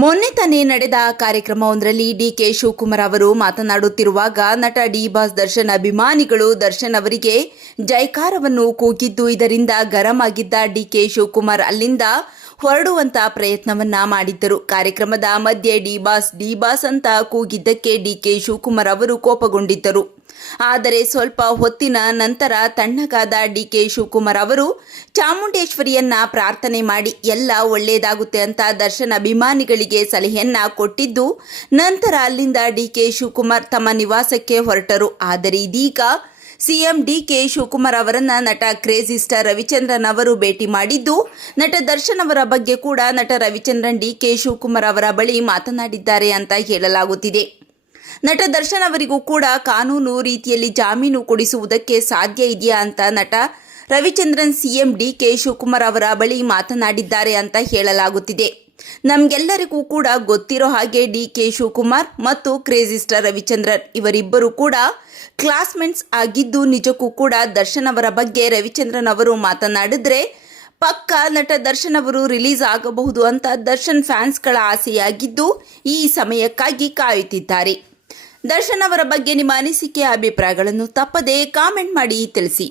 ಮೊನ್ನೆ ತಾನೇ ನಡೆದ ಕಾರ್ಯಕ್ರಮವೊಂದರಲ್ಲಿ ಡಿಕೆ ಶಿವಕುಮಾರ್ ಅವರು ಮಾತನಾಡುತ್ತಿರುವಾಗ ನಟ ಡಿ ಬಾಸ್ ದರ್ಶನ್ ಅಭಿಮಾನಿಗಳು ದರ್ಶನ್ ಅವರಿಗೆ ಜೈಕಾರವನ್ನು ಕೂಗಿದ್ದು ಇದರಿಂದ ಗರಂ ಆಗಿದ್ದ ಡಿಕೆ ಶಿವಕುಮಾರ್ ಅಲ್ಲಿಂದ ಹೊರಡುವಂತ ಪ್ರಯತ್ನವನ್ನ ಮಾಡಿದ್ದರು. ಕಾರ್ಯಕ್ರಮದ ಮಧ್ಯೆ ಡಿ ಬಾಸ್ ಅಂತ ಕೂಗಿದ್ದಕ್ಕೆ ಡಿಕೆ ಶಿವಕುಮಾರ್ ಅವರು ಕೋಪಗೊಂಡಿದ್ದರು. ಆದರೆ ಸ್ವಲ್ಪ ಹೊತ್ತಿನ ನಂತರ ತಣ್ಣಗಾದ ಡಿಕೆ ಶಿವಕುಮಾರ್ ಅವರು ಚಾಮುಂಡೇಶ್ವರಿಯನ್ನ ಪ್ರಾರ್ಥನೆ ಮಾಡಿ ಎಲ್ಲ ಒಳ್ಳೆಯದಾಗುತ್ತೆ ಅಂತ ದರ್ಶನ್ ಅಭಿಮಾನಿಗಳಿಗೆ ಸಲಹೆಯನ್ನ ಕೊಟ್ಟಿದ್ದು, ನಂತರ ಅಲ್ಲಿಂದ ಡಿಕೆ ಶಿವಕುಮಾರ್ ತಮ್ಮ ನಿವಾಸಕ್ಕೆ ಹೊರಟರು. ಆದರೆ ಇದೀಗ ಸಿಎಂ ಡಿಕೆ ಶಿವಕುಮಾರ್ ಅವರನ್ನ ನಟ ಕ್ರೇಜಿ ಸ್ಟಾರ್ ರವಿಚಂದ್ರನ್ ಅವರು ಭೇಟಿ ಮಾಡಿದ್ದು, ನಟ ದರ್ಶನ್ ಅವರ ಬಗ್ಗೆ ಕೂಡ ನಟ ರವಿಚಂದ್ರನ್ ಡಿಕೆ ಶಿವಕುಮಾರ್ ಅವರ ಬಳಿ ಮಾತನಾಡಿದ್ದಾರೆ ಅಂತ ಹೇಳಲಾಗುತ್ತಿದೆ. ನಟ ದರ್ಶನ್ ಅವರಿಗೂ ಕೂಡ ಕಾನೂನು ರೀತಿಯಲ್ಲಿ ಜಾಮೀನು ಕೊಡಿಸುವುದಕ್ಕೆ ಸಾಧ್ಯ ಇದೆಯಾ ಅಂತ ನಟ ರವಿಚಂದ್ರನ್ ಸಿಎಂ ಡಿಕೆ ಶಿವಕುಮಾರ್ ಅವರ ಬಳಿ ಮಾತನಾಡಿದ್ದಾರೆ ಅಂತ ಹೇಳಲಾಗುತ್ತಿದೆ. ನಮಗೆಲ್ಲರಿಗೂ ಕೂಡ ಗೊತ್ತಿರೋ ಹಾಗೆ ಡಿಕೆ ಶಿವಕುಮಾರ್ ಮತ್ತು ಕ್ರೇಜಿ ಸ್ಟಾರ್ ರವಿಚಂದ್ರನ್ ಇವರಿಬ್ಬರು ಕೂಡ ಕ್ಲಾಸ್ಮೇಟ್ಸ್ ಆಗಿದ್ದು, ನಿಜಕ್ಕೂ ಕೂಡ ದರ್ಶನ್ ಅವರ ಬಗ್ಗೆ ರವಿಚಂದ್ರನ್ ಅವರು ಮಾತನಾಡಿದ್ರೆ ಪಕ್ಕ ನಟ ದರ್ಶನ್ ಅವರು ರಿಲೀಸ್ ಆಗಬಹುದು ಅಂತ ದರ್ಶನ್ ಫ್ಯಾನ್ಸ್ಗಳ ಆಸೆಯಾಗಿದ್ದು, ಈ ಸಮಯಕ್ಕಾಗಿ ಕಾಯುತ್ತಿದ್ದಾರೆ. ದರ್ಶನ್ ಅವರ ಬಗ್ಗೆ ನಿಮ್ಮ ಅನಿಸಿಕೆ ಅಭಿಪ್ರಾಯಗಳನ್ನು ತಪ್ಪದೇ ಕಾಮೆಂಟ್ ಮಾಡಿ ತಿಳಿಸಿ.